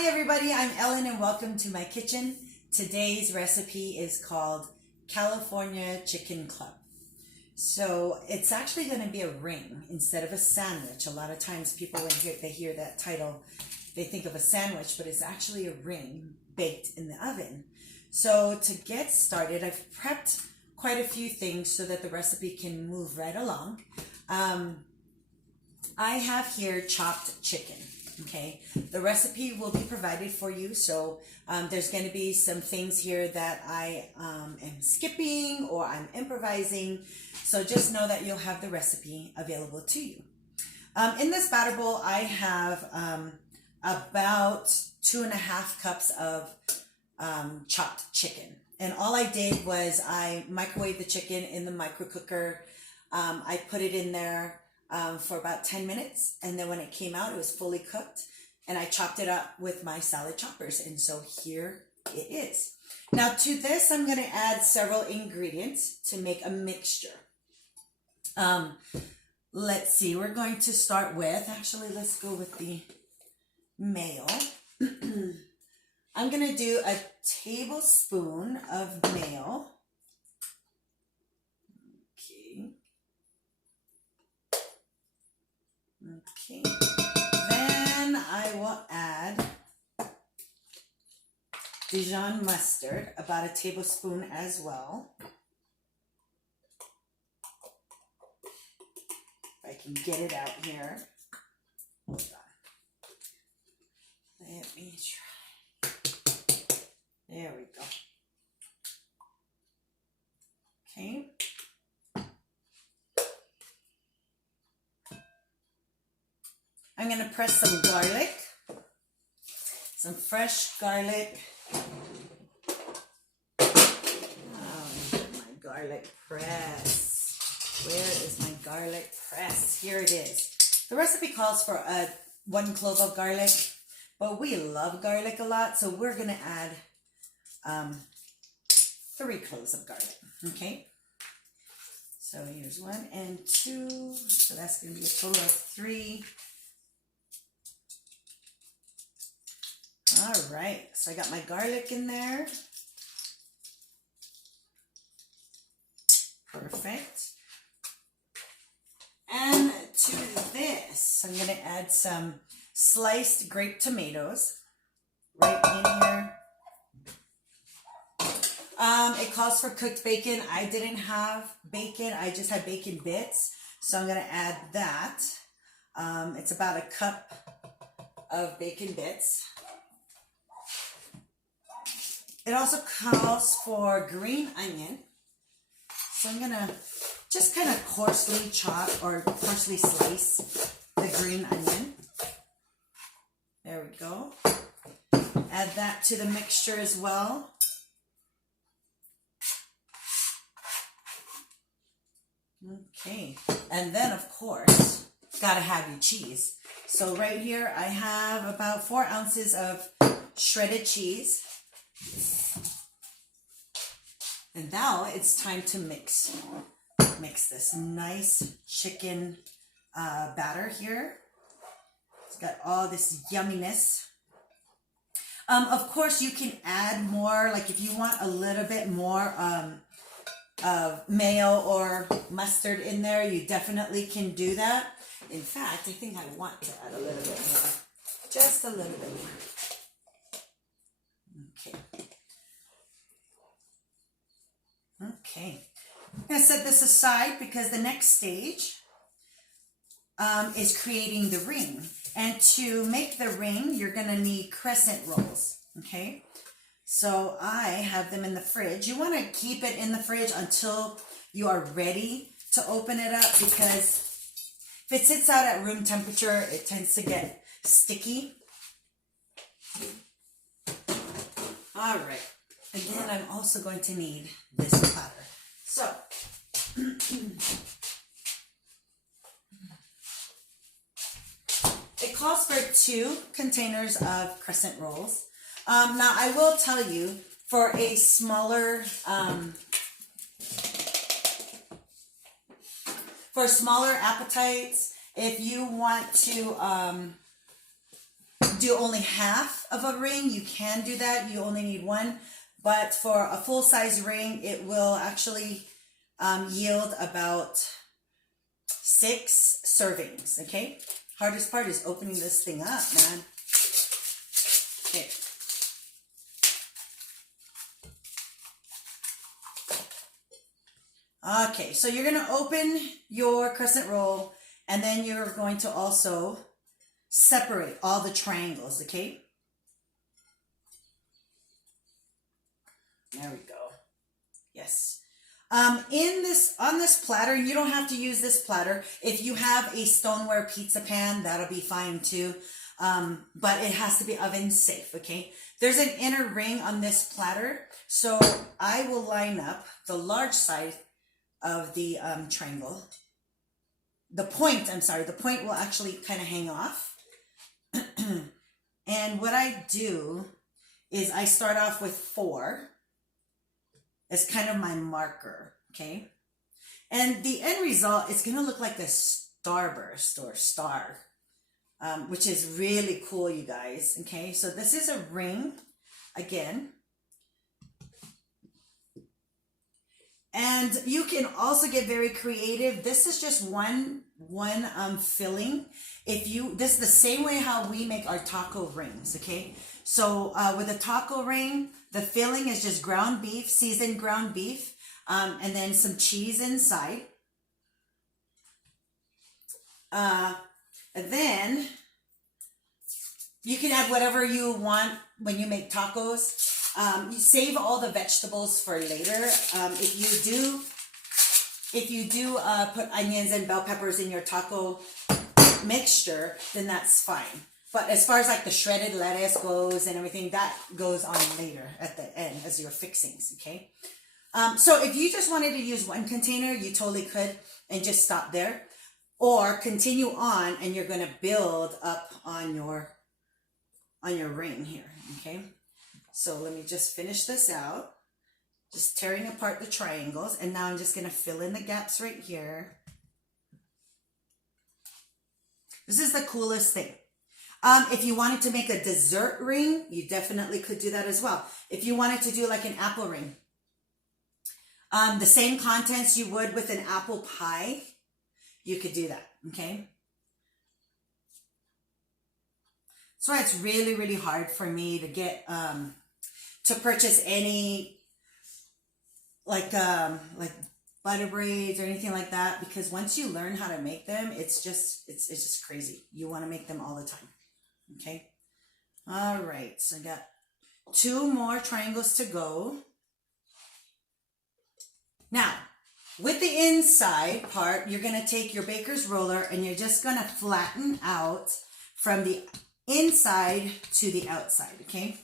Hi everybody, I'm Ellen and welcome to my kitchen. Today's recipe is called California Chicken Club. So it's actually going to be a ring instead of a sandwich. A lot of times people when they hear that title, they think of a sandwich, but it's actually a ring baked in the oven. So to get started, I've prepped quite a few things so that the recipe can move right along. I have here chopped chicken. Okay, the recipe will be provided for you, so there's going to be some things here that I am skipping or I'm improvising, so just know that you'll have the recipe available to you. In this batter bowl, I have about 2.5 cups of chopped chicken, and all I did was I microwaved the chicken in the micro cooker. I put it in there for about 10 minutes, and then when it came out, it was fully cooked, and I chopped it up with my salad choppers, and so here it is. Now to this, I'm going to add several ingredients to make a mixture. Let's see, we're going to start with, actually let's go with the mayo. I'm going to do a tablespoon of mayo. Okay, then I will add Dijon mustard, about a tablespoon as well. If I can get it out here. Hold on. Let me try. There we go. Okay. I'm going to press some garlic, some fresh garlic. Oh, my garlic press. Where is my garlic press? Here it is. The recipe calls for 1 clove of garlic, but we love garlic a lot, so we're going to add 3 cloves of garlic, okay? So here's 1 and 2, so that's going to be a total of 3. All right, so I got my garlic in there. Perfect. And to this, I'm going to add some sliced grape tomatoes right in here. It calls for cooked bacon. I didn't have bacon. I just had bacon bits. So I'm going to add that. It's about a cup of bacon bits. It also calls for green onion. So I'm going to just kind of coarsely chop or coarsely slice the green onion. There we go. Add that to the mixture as well. Okay. And then, of course, gotta have your cheese. So right here I have about 4 ounces of shredded cheese. And now it's time to mix this nice chicken batter here. It's got all this yumminess. Of course, you can add more, like if you want a little bit more of mayo or mustard in there, you definitely can do that. In fact, I think I want to add a little bit more, just a little bit more. Okay. Okay. I'm going to set this aside because the next stage is creating the ring. And to make the ring, you're going to need crescent rolls. Okay. So I have them in the fridge. You want to keep it in the fridge until you are ready to open it up, because if it sits out at room temperature, it tends to get sticky. All right. Again, I'm also going to need this platter. So, it calls for 2 containers of crescent rolls. Now, I will tell you, for a smaller appetites, if you want to do only half of a ring, you can do that. You only need one. But for a full-size ring, it will actually yield about 6 servings, okay? Hardest part is opening this thing up, man. Okay. Okay, so you're going to open your crescent roll, and then you're going to also separate all the triangles, okay? There we go. Yes. On this platter, you don't have to use this platter. If you have a stoneware pizza pan, that'll be fine too. But it has to be oven safe, okay? There's an inner ring on this platter, so I will line up the large side of the triangle. The point will actually kind of hang off. And what I do is I start off with 4. It's kind of my marker, okay? And the end result is going to look like a starburst or star, which is really cool, you guys, okay? So this is a ring, again. And you can also get very creative. This is just one filling. This is the same way how we make our taco rings, okay? So with a taco ring, the filling is just ground beef, seasoned ground beef, and then some cheese inside. And then you can add whatever you want when you make tacos. You save all the vegetables for later. If you do put onions and bell peppers in your taco mixture, then that's fine. But as far as like the shredded lettuce goes and everything, that goes on later at the end as your fixings, okay? So if you just wanted to use one container, you totally could and just stop there. Or continue on and you're going to build up on your ring here, okay? So let me just finish this out. Just tearing apart the triangles. And now I'm just going to fill in the gaps right here. This is the coolest thing. If you wanted to make a dessert ring, you definitely could do that as well. If you wanted to do like an apple ring, the same contents you would with an apple pie, you could do that, okay? That's why it's really, really hard for me to get, to purchase any, like butter braids or anything like that, because once you learn how to make them, it's just crazy. You want to make them all the time. Okay. All right. So I got 2 more triangles to go. Now, with the inside part, you're going to take your baker's roller and you're just going to flatten out from the inside to the outside. Okay.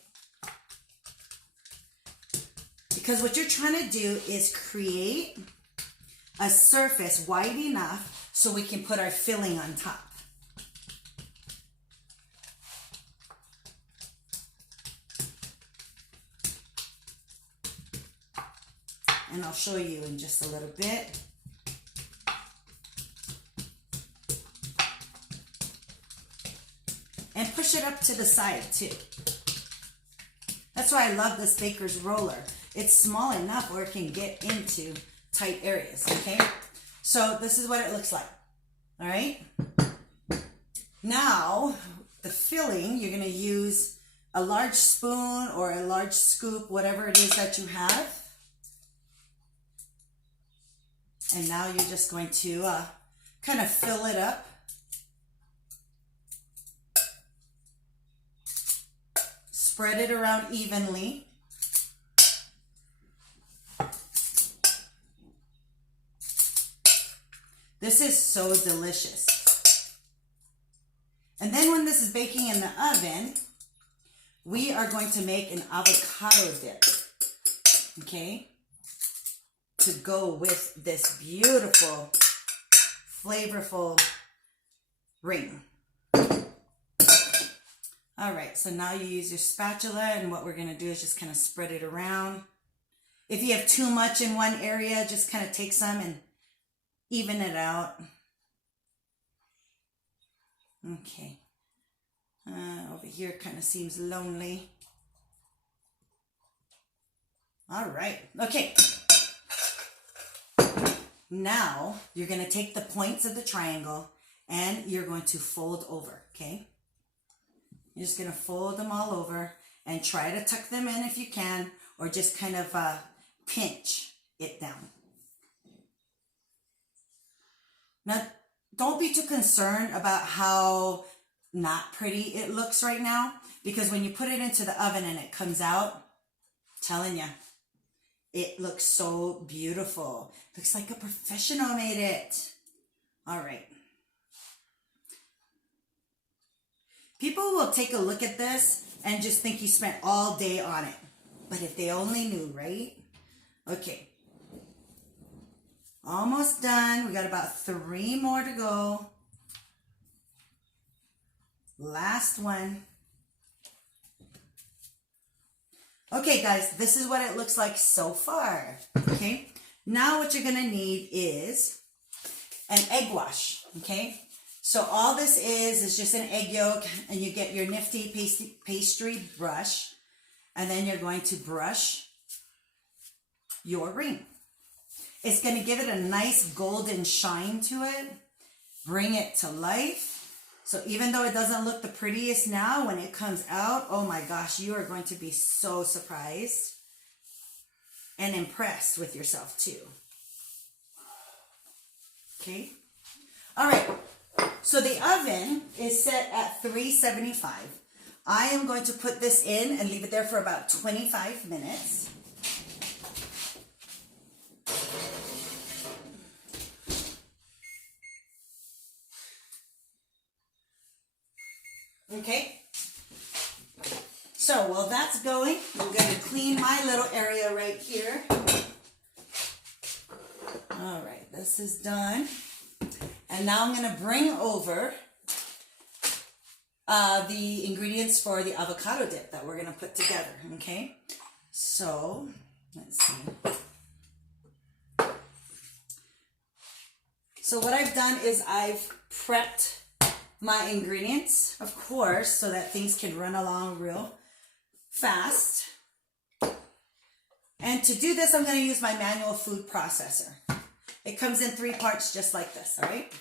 Because what you're trying to do is create a surface wide enough so we can put our filling on top. And I'll show you in just a little bit. And push it up to the side too. That's why I love this baker's roller. It's small enough where it can get into tight areas, okay? So this is what it looks like, all right? Now, the filling, you're gonna use a large spoon or a large scoop, whatever it is that you have. And now you're just going to kind of fill it up. Spread it around evenly. This is so delicious. And then when this is baking in the oven, we are going to make an avocado dip, okay? To go with this beautiful, flavorful ring. All right, so now you use your spatula, and what we're gonna do is just kind of spread it around. If you have too much in one area, just kind of take some and even it out. Okay. Over here kind of seems lonely. All right. Okay. Now you're going to take the points of the triangle and you're going to fold over. Okay. You're just going to fold them all over and try to tuck them in if you can, or just kind of pinch it down. Now, don't be too concerned about how not pretty it looks right now, because when you put it into the oven and it comes out, I'm telling you, it looks so beautiful. Looks like a professional made it. All right. People will take a look at this and just think you spent all day on it. But if they only knew, right? Okay. Almost done. We got about 3 more to go. Last one. Okay, guys, this is what it looks like so far. Okay. Now what you're going to need is an egg wash. Okay. So all this is just an egg yolk, and you get your nifty pastry brush, and then you're going to brush your ring. It's going to give it a nice golden shine to it, bring it to life. So even though it doesn't look the prettiest now, when it comes out, oh my gosh, you are going to be so surprised and impressed with yourself too. Okay. All right. So the oven is set at 375. I am going to put this in and leave it there for about 25 minutes. Okay. So while that's going, I'm going to clean my little area right here. All right, this is done. And now I'm going to bring over the ingredients for the avocado dip that we're going to put together, okay? So, let's see. So what I've done is I've prepped my ingredients, of course, so that things can run along real fast. And to do this, I'm going to use my manual food processor. It comes in 3 parts just like this, all right?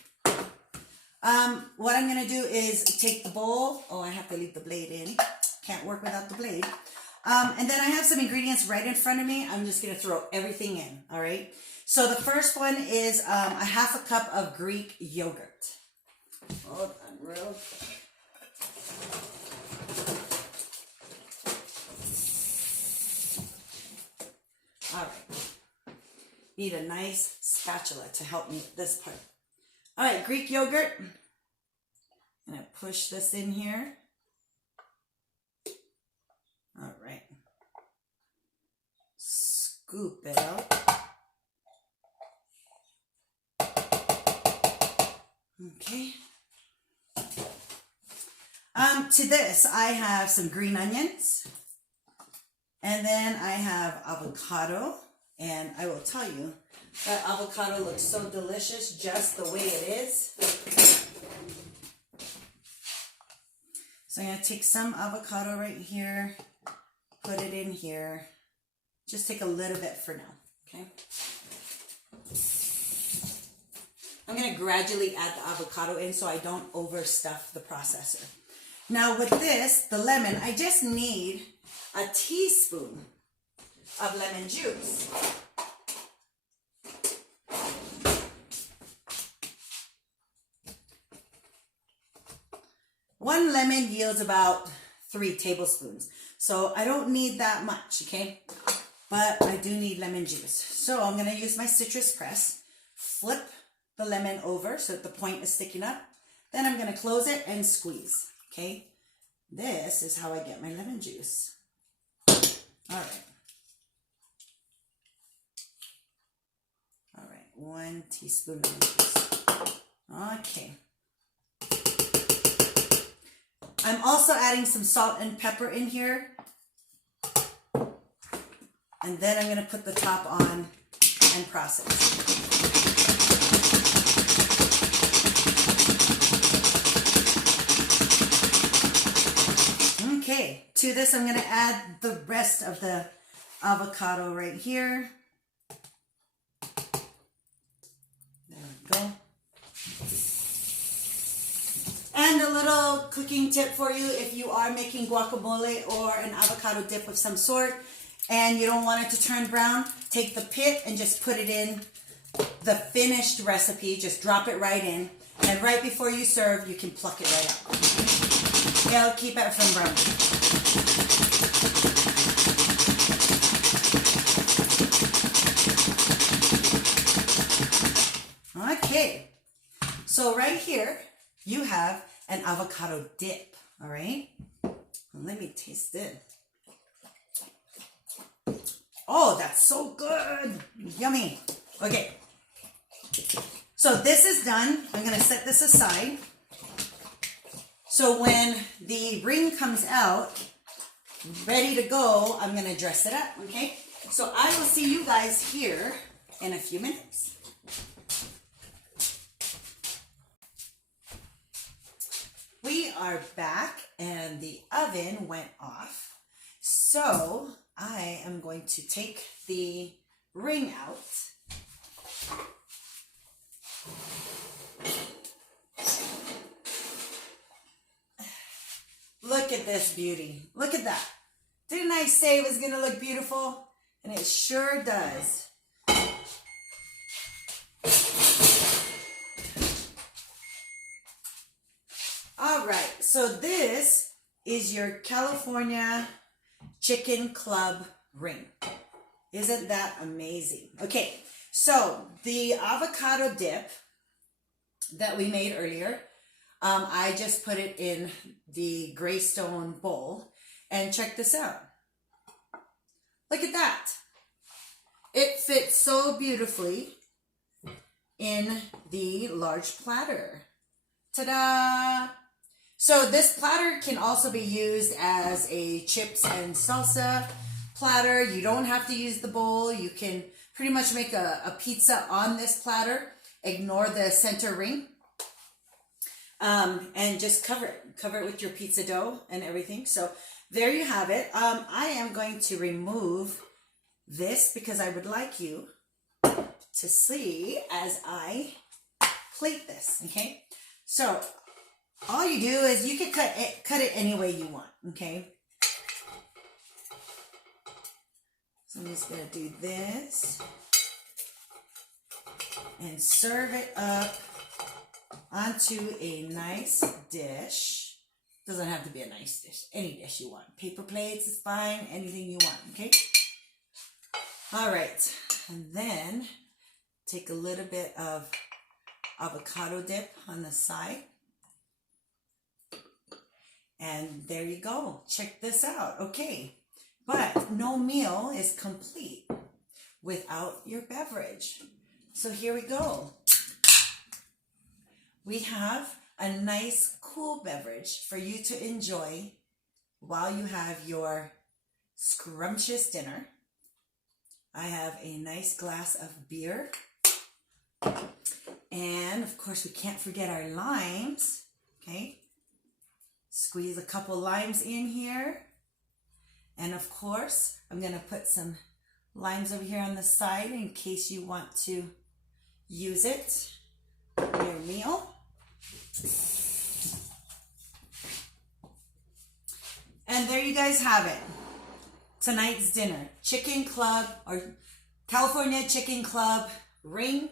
What I'm going to do is take the bowl. Oh, I have to leave the blade in. Can't work without the blade. And then I have some ingredients right in front of me. I'm just going to throw everything in, all right? So the first one is a half a cup of Greek yogurt. Hold on real quick. All right. Need a nice spatula to help me with this part. All right, Greek yogurt. I'm going to push this in here. All right. Scoop it out. Okay. To this, I have some green onions. And then I have avocado. And I will tell you, that avocado looks so delicious just the way it is. So I'm going to take some avocado right here, put it in here. Just take a little bit for now, okay? I'm going to gradually add the avocado in so I don't overstuff the processor. Now with this, the lemon, I just need a teaspoon of lemon juice. One lemon yields about 3 tablespoons. So I don't need that much, okay? But I do need lemon juice. So I'm going to use my citrus press, flip the lemon over so that the point is sticking up. Then I'm going to close it and squeeze, okay? This is how I get my lemon juice. All right. All right, 1 teaspoon lemon juice. Okay. I'm also adding some salt and pepper in here. And then I'm going to put the top on and process. to this, I'm going to add the rest of the avocado right here. There we go. And a little cooking tip for you, if you are making guacamole or an avocado dip of some sort and you don't want it to turn brown, take the pit and just put it in the finished recipe. Just drop it right in. And right before you serve, you can pluck it right out. It'll keep it from browning. Okay, so right here, you have an avocado dip, all right? Let me taste it. Oh, that's so good. Yummy. Okay. So this is done. I'm going to set this aside. So when the ring comes out, ready to go, I'm going to dress it up, okay? So I will see you guys here in a few minutes. We are back and the oven went off. So I am going to take the ring out. Look at this beauty. Look at that. Didn't I say it was going to look beautiful? And it sure does. All right, so this is your California Chicken Club ring. Isn't that amazing? Okay, so the avocado dip that we made earlier, I just put it in the Greystone bowl, and check this out. Look at that. It fits so beautifully in the large platter. Ta-da! So this platter can also be used as a chips and salsa platter. You don't have to use the bowl. You can pretty much make a pizza on this platter. Ignore the center ring. And just cover it with your pizza dough and everything. So there you have it. I am going to remove this because I would like you to see as I plate this, okay? So all you do is you can cut it any way you want, okay? So I'm just gonna do this and serve it up onto a nice dish. Doesn't have to be a nice dish, any dish you want. Paper plates is fine, anything you want, okay? All right, and then take a little bit of avocado dip on the side. And there you go. Check this out. Okay, but no meal is complete without your beverage. So here we go. We have a nice cool beverage for you to enjoy while you have your scrumptious dinner. I have a nice glass of beer. And of course, we can't forget our limes. Okay. Squeeze a couple limes in here. And of course, I'm going to put some limes over here on the side in case you want to use it in your meal. And there you guys have it. Tonight's dinner. Chicken Club or California Chicken Club ring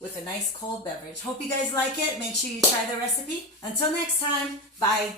with a nice cold beverage. Hope you guys like it. Make sure you try the recipe. Until next time, bye.